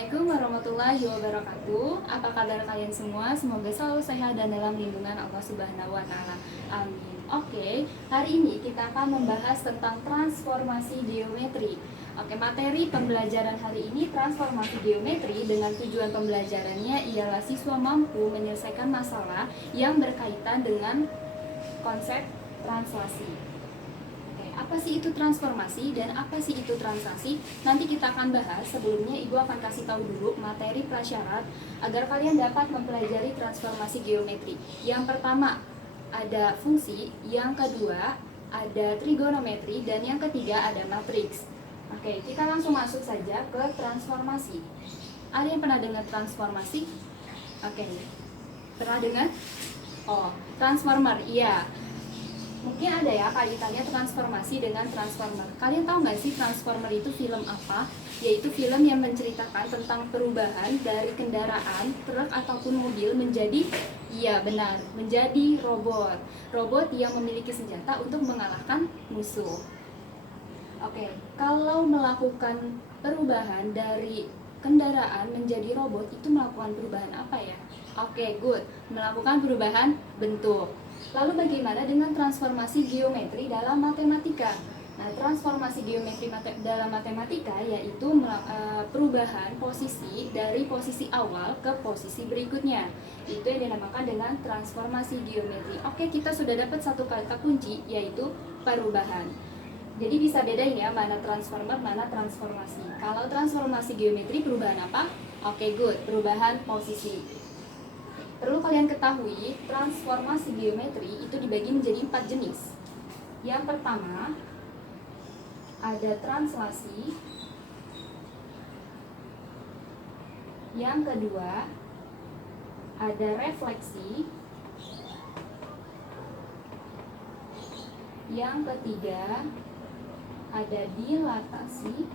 Assalamualaikum warahmatullahi wabarakatuh. Apa kabar kalian semua? Semoga selalu sehat dan dalam lindungan Allah Subhanahu wa Ta'ala. Amin. Oke, hari ini kita akan membahas tentang transformasi geometri. Oke, materi pembelajaran hari ini transformasi geometri, dengan tujuan pembelajarannya ialah siswa mampu menyelesaikan masalah yang berkaitan dengan konsep translasi. Apa sih itu transformasi dan apa sih itu translasi? Nanti kita akan bahas. Sebelumnya Ibu akan kasih tahu dulu materi prasyarat agar kalian dapat mempelajari transformasi geometri. Yang pertama ada fungsi, yang kedua ada trigonometri, dan yang ketiga ada matriks. Oke, kita langsung masuk saja ke transformasi. Ada yang pernah dengar transformasi? Oke, pernah dengar? Oh, transformer, iya. Mungkin ada ya kaitannya transformasi dengan transformer. Kalian tahu nggak sih transformer itu film apa? Yaitu film yang menceritakan tentang perubahan dari kendaraan, truk ataupun mobil menjadi, iya benar, menjadi robot. Robot yang memiliki senjata untuk mengalahkan musuh. Oke, kalau melakukan perubahan dari kendaraan menjadi robot itu melakukan perubahan apa ya? Oke, good. Melakukan perubahan bentuk. Lalu bagaimana dengan transformasi geometri dalam matematika? Nah, transformasi geometri dalam matematika yaitu perubahan posisi dari posisi awal ke posisi berikutnya. Itu yang dinamakan dengan transformasi geometri. Oke, kita sudah dapat satu kata kunci yaitu perubahan. Jadi bisa bedain ya mana transformer, mana transformasi. Kalau transformasi geometri perubahan apa? Oke, good. Perubahan posisi. Perlu kalian ketahui, transformasi geometri itu dibagi menjadi 4 jenis. Yang pertama, ada translasi. Yang kedua, ada refleksi. Yang ketiga, ada dilatasi.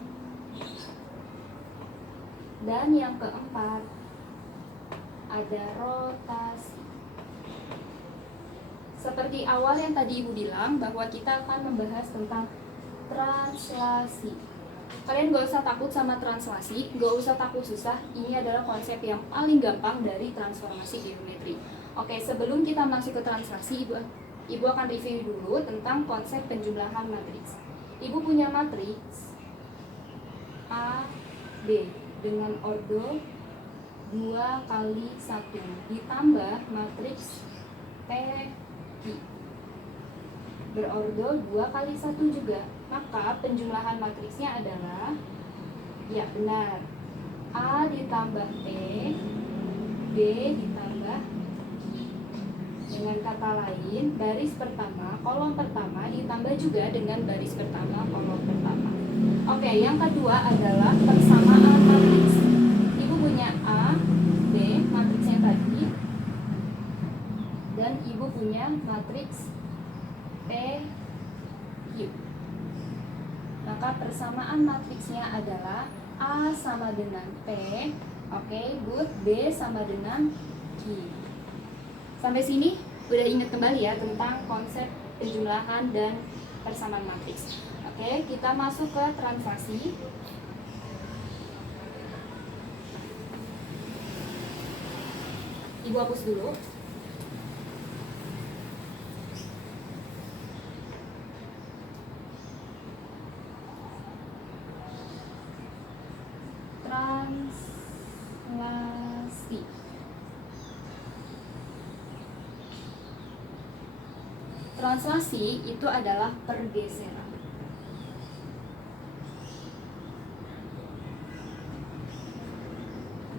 Dan yang keempat, ada rotasi. Seperti awal yang tadi Ibu bilang bahwa kita akan membahas tentang translasi. Kalian gak usah takut sama translasi, gak usah takut susah. Ini adalah konsep yang paling gampang dari transformasi geometri. Oke, sebelum kita masuk ke translasi, Ibu akan review dulu tentang konsep penjumlahan matriks. Ibu punya matriks A, B dengan ordo 2 kali 1 ditambah matriks P, Q berordo 2 kali 1 juga. Maka penjumlahan matriksnya adalah, ya benar, A ditambah P, B ditambah Q. Dengan kata lain, baris pertama, kolom pertama ditambah juga dengan baris pertama, kolom pertama. Oke, yang kedua adalah persamaan matriks. Ibu punya A, B, matriksnya tadi, dan Ibu punya matriks P, Q. Maka persamaan matriksnya adalah A sama dengan P, oke, good, B sama dengan Q. Sampai sini udah ingat kembali ya tentang konsep penjumlahan dan persamaan matriks. Oke, kita masuk ke translasi. Ibu hapus dulu. Translasi. Translasi itu adalah pergeseran.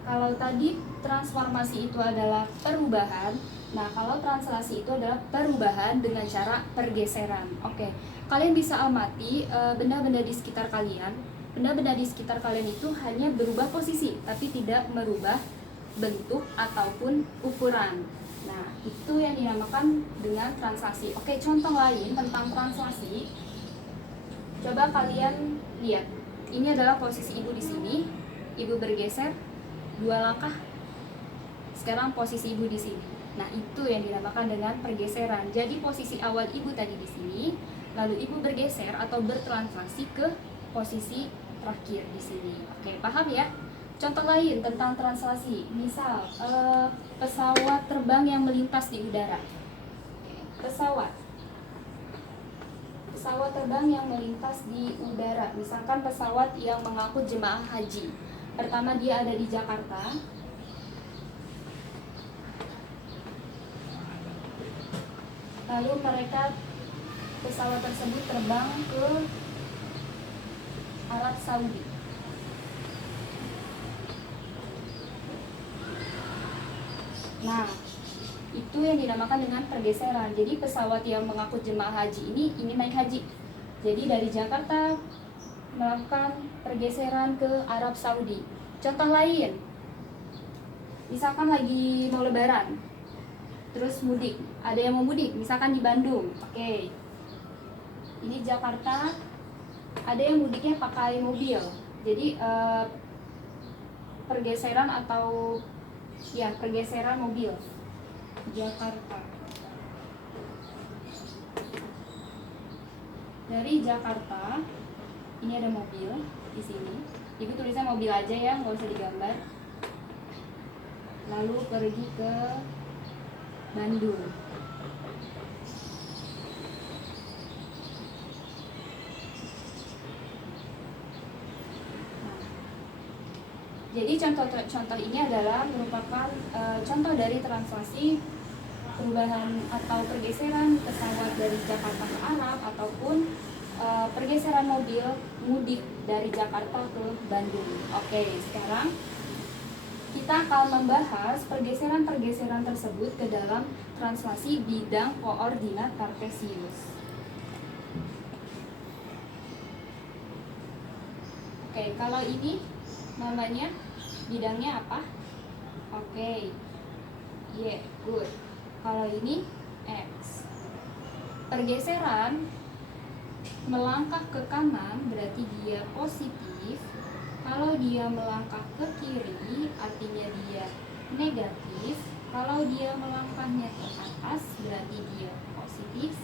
Kalau tadi transformasi itu adalah perubahan, nah kalau translasi itu adalah perubahan dengan cara pergeseran. Oke, kalian bisa amati benda-benda di sekitar kalian. Benda-benda di sekitar kalian itu hanya berubah posisi, tapi tidak merubah bentuk ataupun ukuran. Nah, itu yang dinamakan dengan translasi. Oke, contoh lain tentang translasi. Coba kalian lihat. Ini adalah posisi Ibu di sini. Ibu bergeser 2 langkah. Sekarang posisi Ibu di sini. Nah, itu yang dinamakan dengan pergeseran. Jadi posisi awal Ibu tadi di sini, lalu Ibu bergeser atau bertranslasi ke posisi terakhir di sini. Oke, paham ya? Contoh lain tentang translasi, misal pesawat terbang yang melintas di udara. Pesawat terbang yang melintas di udara, misalkan pesawat yang mengangkut jemaah haji. Pertama dia ada di Jakarta, lalu pesawat tersebut terbang ke Arab Saudi. Nah, itu yang dinamakan dengan pergeseran. Jadi pesawat yang mengangkut jemaah haji ini ingin naik haji. Jadi dari Jakarta melakukan pergeseran ke Arab Saudi. Contoh lain, misalkan lagi mau lebaran, terus mudik, ada yang mau mudik, misalkan di Bandung. Oke, ini Jakarta, ada yang mudiknya pakai mobil. Jadi pergeseran atau pergeseran mobil. Jakarta, dari Jakarta ini ada mobil di sini. Ibu tulisnya mobil aja ya, nggak usah digambar. Lalu pergi ke Bandung. Jadi contoh ini adalah merupakan contoh dari translasi perubahan atau pergeseran pesawat dari Jakarta ke Arab, ataupun pergeseran mobil mudik dari Jakarta ke Bandung. Oke, sekarang kita akan membahas pergeseran-pergeseran tersebut ke dalam translasi bidang koordinat kartesius. Oke, kalau ini namanya bidangnya apa? Oke, good. Kalau ini X. Pergeseran melangkah ke kanan berarti dia positif. Kalau dia melangkah ke kiri artinya dia negatif. Kalau dia melangkahnya ke atas berarti dia positif.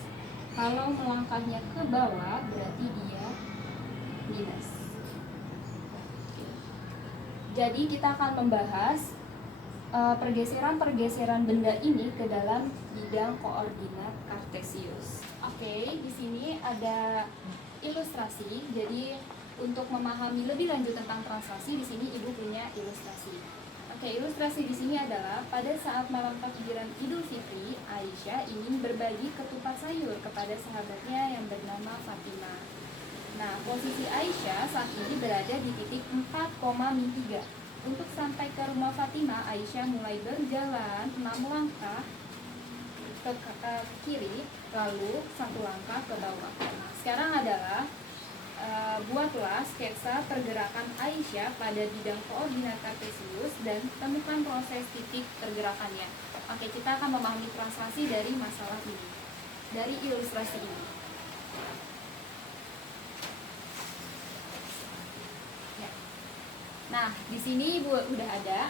Kalau melangkahnya ke bawah berarti dia minus. Jadi kita akan membahas pergeseran-pergeseran benda ini ke dalam bidang koordinat kartesius. Oke, di sini ada ilustrasi. Jadi untuk memahami lebih lanjut tentang translasi, di sini Ibu punya ilustrasi. Oke, ilustrasi di sini adalah pada saat malam takbiran Idul Fitri, Aisyah ingin berbagi ketupat sayur kepada sahabatnya yang bernama Fatimah. Nah, posisi Aisyah saat ini berada di titik 4,3. Untuk sampai ke rumah Fatimah, Aisyah mulai berjalan 6 langkah ke kiri, lalu 1 langkah ke bawah. Sekarang adalah buatlah sketsa pergerakan Aisyah pada bidang koordinat kartesius dan temukan proses titik pergerakannya. Oke, kita akan memahami translasi dari masalah ini, dari ilustrasi ini. Nah, di sini Ibu udah ada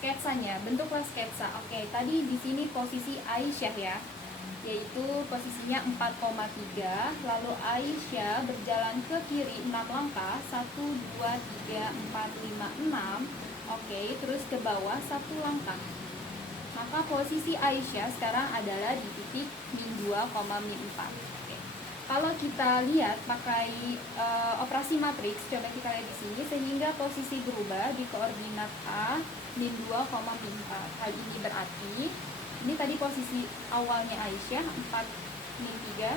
sketsanya, bentuklah sketsa. Oke, tadi di sini posisi Aisyah ya, yaitu posisinya 4,3. Lalu Aisyah berjalan ke kiri 6 langkah, 1, 2, 3, 4, 5, 6. Oke, terus ke bawah 1 langkah. Maka posisi Aisyah sekarang adalah di titik min 2,4. Kalau kita lihat pakai operasi matriks, coba kita lihat di sini, sehingga posisi berubah di koordinat A min 2,4. Hal ini berarti ini tadi posisi awalnya Aisyah 4 min 3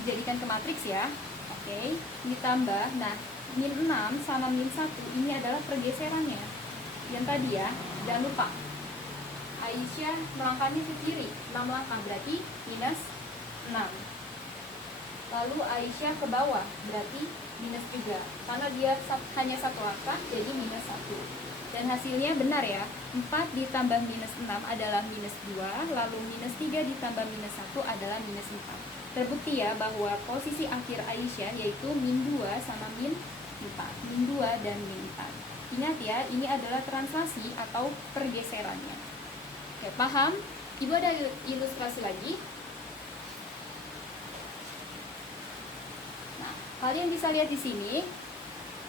dijadikan ke matriks ya. Oke, ditambah, nah min 6 sama min 1 ini adalah pergeserannya. Yang tadi ya, jangan lupa Aisyah melangkahnya ke kiri 6 langkah berarti minus 6. Lalu Aisyah ke bawah berarti minus juga, karena dia hanya 1 langkah jadi minus 1. Dan hasilnya benar ya, 4 ditambah minus 6 adalah minus 2, lalu minus 3 ditambah minus 1 adalah minus 4. Terbukti ya bahwa posisi akhir Aisyah yaitu min 2 sama min 4, min 2 dan min 4. Ingat ya, ini adalah translasi atau pergeserannya. Oke, paham? Ibu ada ilustrasi lagi. Kalian bisa lihat di sini,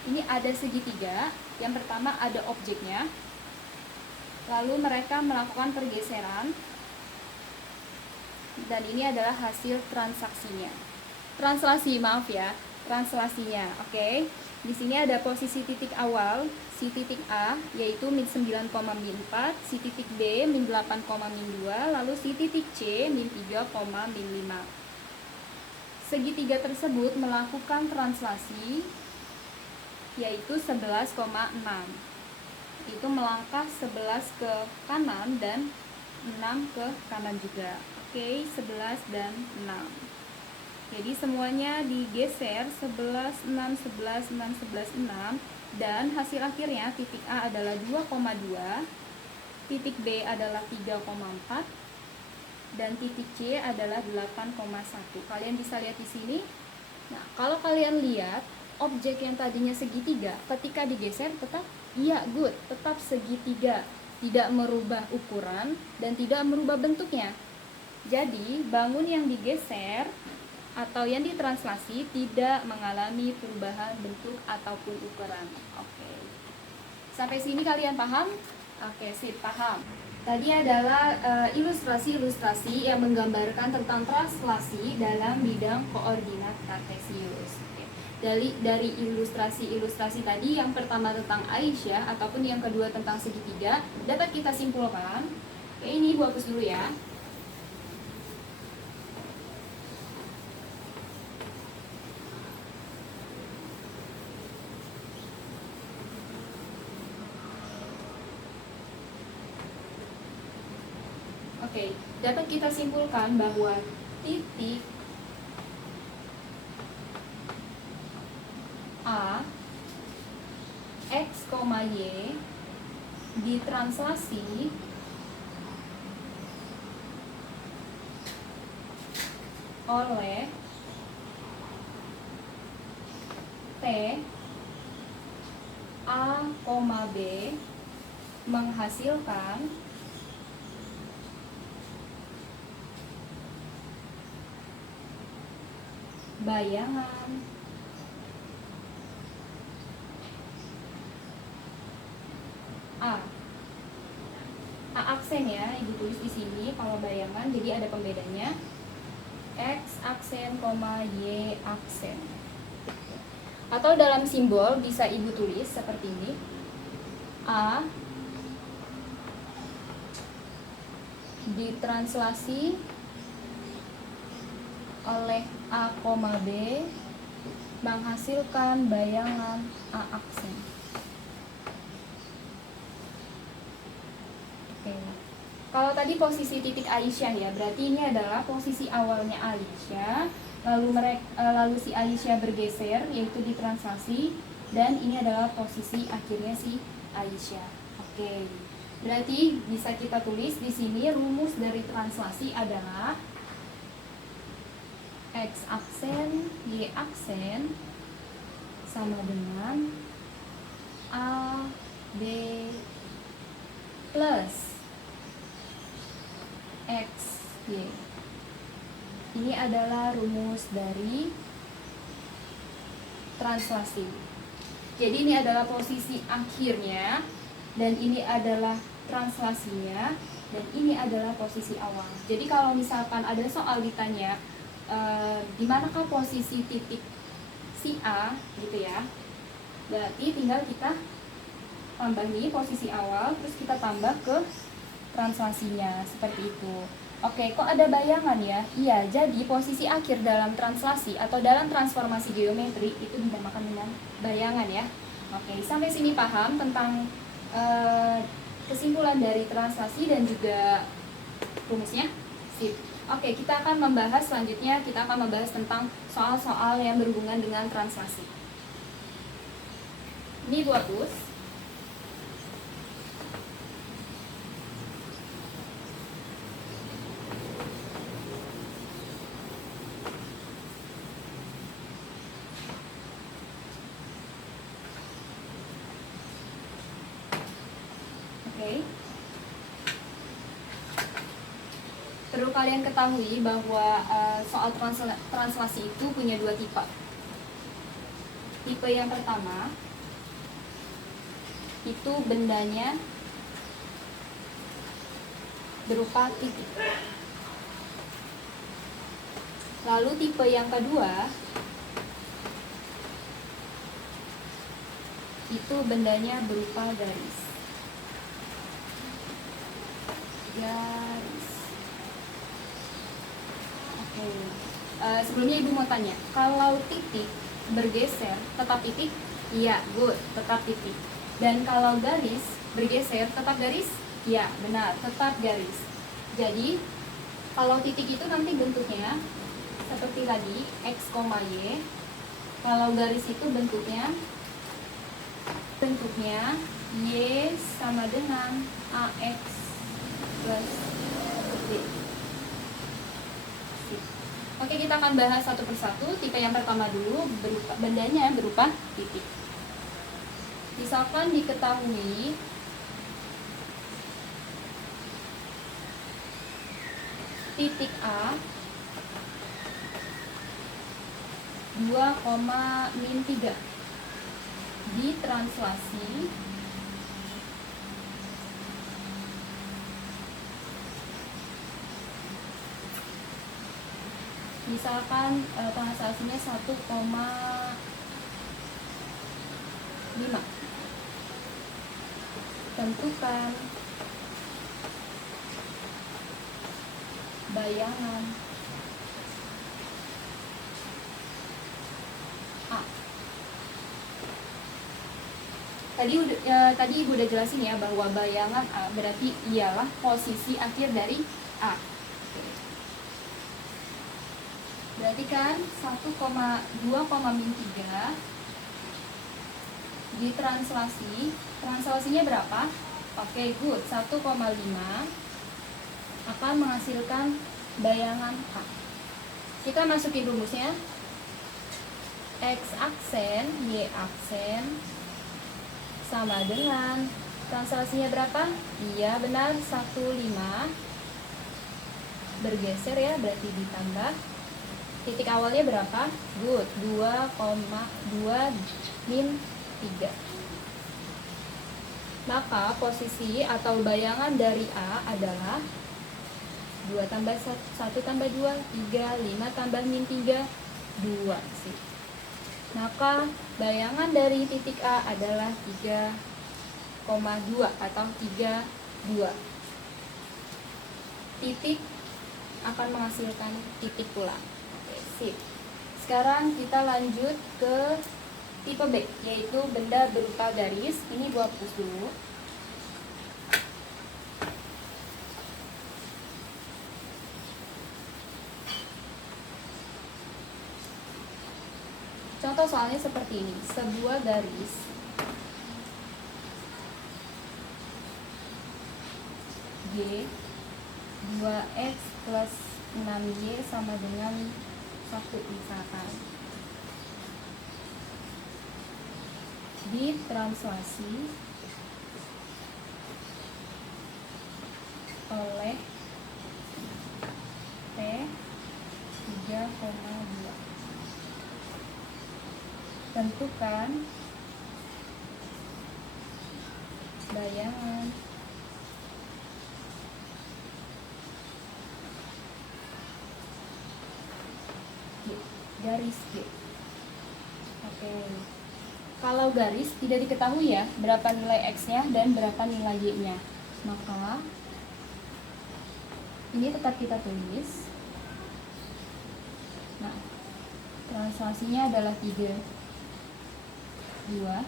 Ini ada segitiga. Yang pertama ada objeknya. Lalu mereka melakukan pergeseran. Dan ini adalah hasil transaksinya. Translasinya. Oke. Di sini ada posisi titik awal, si titik A yaitu min 9, min 4, si titik B min 8, min 2, lalu si titik C min 3, min 5. Segitiga tersebut melakukan translasi yaitu 11,6. Itu melangkah 11 ke kanan dan 6 ke kanan juga. Oke, 11 dan 6. Jadi semuanya digeser 11, 6, 11, 6, 11, 6. Dan hasil akhirnya titik A adalah 2,2, titik B adalah 3,4, dan titik C adalah 8,1. Kalian bisa lihat di sini. Nah, kalau kalian lihat objek yang tadinya segitiga, ketika digeser tetap tetap segitiga, tidak merubah ukuran dan tidak merubah bentuknya. Jadi bangun yang digeser atau yang ditranslasi tidak mengalami perubahan bentuk ataupun ukuran. Oke. Sampai sini kalian paham? Oke, sip, paham. Tadi adalah ilustrasi-ilustrasi yang menggambarkan tentang translasi dalam bidang koordinat kartesius. Oke. Dari ilustrasi-ilustrasi tadi, yang pertama tentang Aisyah ataupun yang kedua tentang segitiga, dapat kita simpulkan. Oke, ini gua hapus dulu ya. Oke, dapat kita simpulkan bahwa titik A, X, Y ditranslasi oleh T A, B menghasilkan bayangan A aksen ya, ibu tulis di sini kalau bayangan, jadi ada pembedanya. X aksen, Y aksen. Atau dalam simbol bisa ibu tulis seperti ini. A ditranslasi oleh A, B menghasilkan bayangan A aksen. Oke. Kalau tadi posisi titik Aisyah ya, berarti ini adalah posisi awalnya Aisyah, lalu si Aisyah bergeser yaitu ditranslasi, dan ini adalah posisi akhirnya si Aisyah. Oke. Berarti bisa kita tulis di sini rumus dari translasi adalah X aksen, Y aksen sama dengan A, B plus X, Y. Ini adalah rumus dari translasi. Jadi ini adalah posisi akhirnya, dan ini adalah translasinya, dan ini adalah posisi awal. Jadi kalau misalkan ada soal ditanya di manakah posisi titik si A gitu ya, berarti tinggal kita tambah nih posisi awal, terus kita tambah ke translasinya seperti itu. Oke, kok ada bayangan ya? Iya, jadi posisi akhir dalam translasi atau dalam transformasi geometri itu dinamakan dengan bayangan ya. Oke, sampai sini paham tentang kesimpulan dari translasi dan juga rumusnya? Sip. Oke, kita akan membahas selanjutnya, kita akan membahas tentang soal-soal yang berhubungan dengan translasi. Ini Bu hapus. Oke. Perlu kalian ketahui bahwa soal translasi itu punya dua tipe. Tipe yang pertama itu bendanya berupa titik. Lalu tipe yang kedua itu bendanya berupa garis. Garis. Oke. Sebelumnya Ibu mau tanya, kalau titik bergeser tetap titik? Iya, good, tetap titik. Dan kalau garis bergeser tetap garis? Iya, benar, tetap garis. Jadi kalau titik itu nanti bentuknya seperti tadi, X, Y. Kalau garis itu bentuknya Y sama dengan AX plus B. Oke, kita akan bahas satu persatu. Tipe yang pertama dulu, bendanya berupa titik. Misalkan diketahui titik A 2,-3 ditranslasi misalkan translasinya 1,5. Tentukan bayangan A. Tadi Ibu udah jelasin ya bahwa bayangan A berarti ialah posisi akhir dari A. Berarti kan 1,2,-3 ditranslasi, translasinya berapa? Oke, good. 1,5 akan menghasilkan bayangan A. Kita masukin rumusnya. X aksen, Y aksen sama dengan translasinya berapa? Iya, benar, 1,5 bergeser ya, berarti ditambah. Titik awalnya berapa? Good, 2,2-3. Maka posisi atau bayangan dari A adalah 2 tambah 1 tambah 2, 3, 5 tambah -3, 2 sih. Maka bayangan dari titik A adalah 3,2 atau 32. Titik akan menghasilkan titik pula. Oke, sip. Sekarang kita lanjut ke tipe B, yaitu benda berupa garis. Ini gua hapus dulu. Contoh soalnya seperti ini. Sebuah garis Y 2X plus 6Y sama dengan 1 misalkan. Ditranslasi oleh P 3,2. Tentukan bayangan garis G. Oke. Kalau garis tidak diketahui ya berapa nilai X-nya dan berapa nilai Y-nya. Maka ini tetap kita tulis. Nah, translasinya adalah 3,2.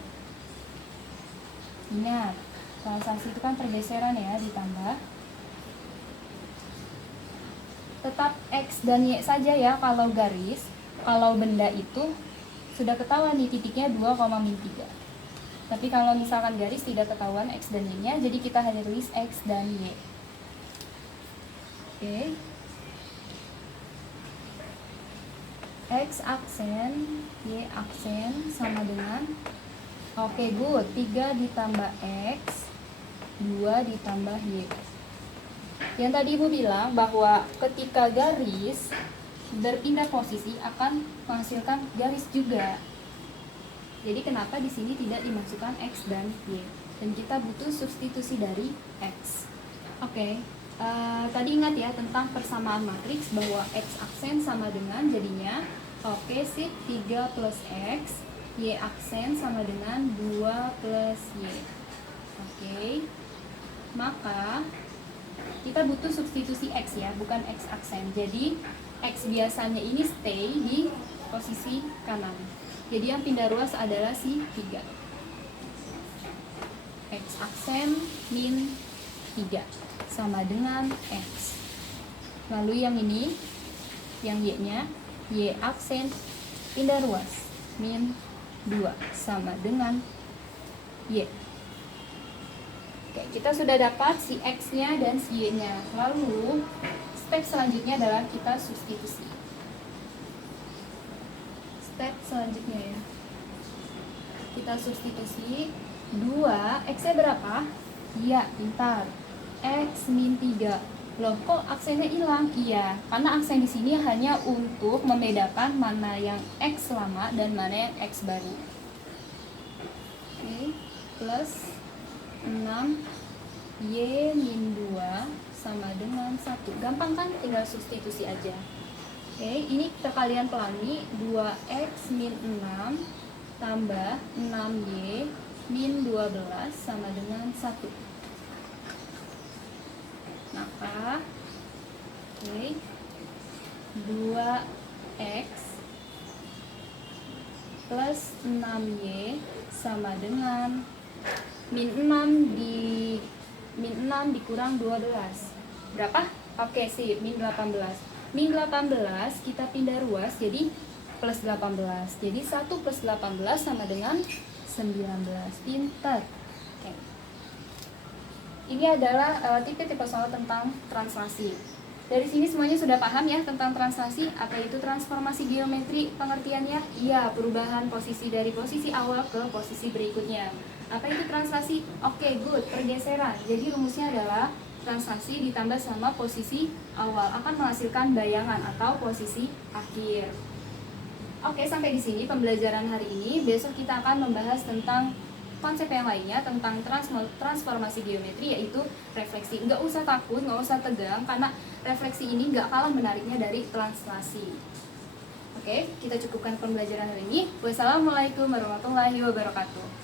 Ingat, translasi itu kan pergeseran ya, ditambah. Tetap X dan Y saja ya kalau garis. Kalau benda itu sudah ketahuan nih titiknya 2,-3. Tapi kalau misalkan garis tidak ketahuan X dan Y-nya, jadi kita hanya tulis X dan Y. Oke. X aksen, Y aksen sama dengan, oke, good, 3 ditambah X, 2 ditambah Y. Yang tadi Ibu bilang bahwa ketika garis berpindah posisi akan menghasilkan garis juga. Jadi kenapa di sini tidak dimasukkan X dan Y? dan kita butuh substitusi dari X. Oke, tadi ingat ya tentang persamaan matriks bahwa X aksen sama dengan jadinya sip 3 plus X, Y aksen sama dengan 2 plus Y. Oke, maka kita butuh substitusi X ya, bukan X aksen. Jadi X biasanya ini stay di posisi kanan. Jadi yang pindah ruas adalah si 3. X aksen min 3 sama dengan X. Lalu yang ini, yang Y-nya, Y aksen pindah ruas min 2 sama dengan Y. Oke, kita sudah dapat si X-nya dan si Y-nya. Lalu step selanjutnya adalah kita substitusi. Step selanjutnya ya, kita substitusi 2, X-nya berapa? Iya, pintar, X min 3. Loh, kok aksennya hilang? Iya, karena aksen di sini hanya untuk membedakan mana yang X lama dan mana yang X baru. Oke, plus 6 Y min 2 sama dengan 1. Gampang kan? Tinggal substitusi aja. Oke, ini kita kalian pelangi. 2X min 6 tambah 6Y min 12 sama dengan 1. Maka 2X plus 6Y sama dengan min 6 dikurang 12. Berapa? Oke, sip, min 18. Min 18 kita pindah ruas jadi plus 18. Jadi 1 plus 18 sama dengan 19. Pintar. Oke. Ini adalah tipe-tipe soal tentang translasi. Dari sini semuanya sudah paham ya tentang translasi. Apa itu transformasi geometri pengertiannya? Iya, perubahan posisi dari posisi awal ke posisi berikutnya. Apa itu translasi? Oke, good, pergeseran. Jadi rumusnya adalah translasi ditambah sama posisi awal akan menghasilkan bayangan atau posisi akhir. Oke, sampai di sini pembelajaran hari ini. Besok kita akan membahas tentang konsep yang lainnya tentang transformasi geometri, yaitu refleksi. Nggak usah takut, nggak usah tegang, karena refleksi ini nggak kalah menariknya dari translasi. Oke, kita cukupkan pembelajaran hari ini. Wassalamualaikum warahmatullahi wabarakatuh.